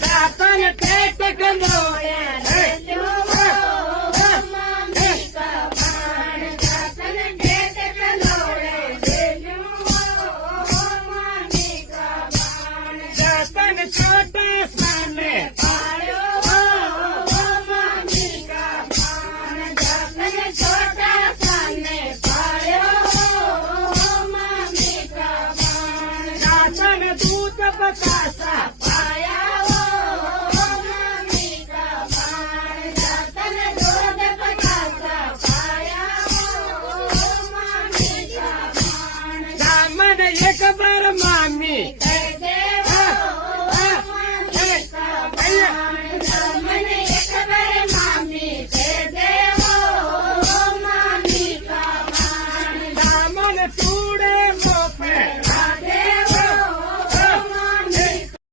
દાતન TET કંદોળે રેલ્યો મામી કમાણ દાતન TET કંદોળે રેલ્યો મામી કમાણ દાતન છોટે સ્નાને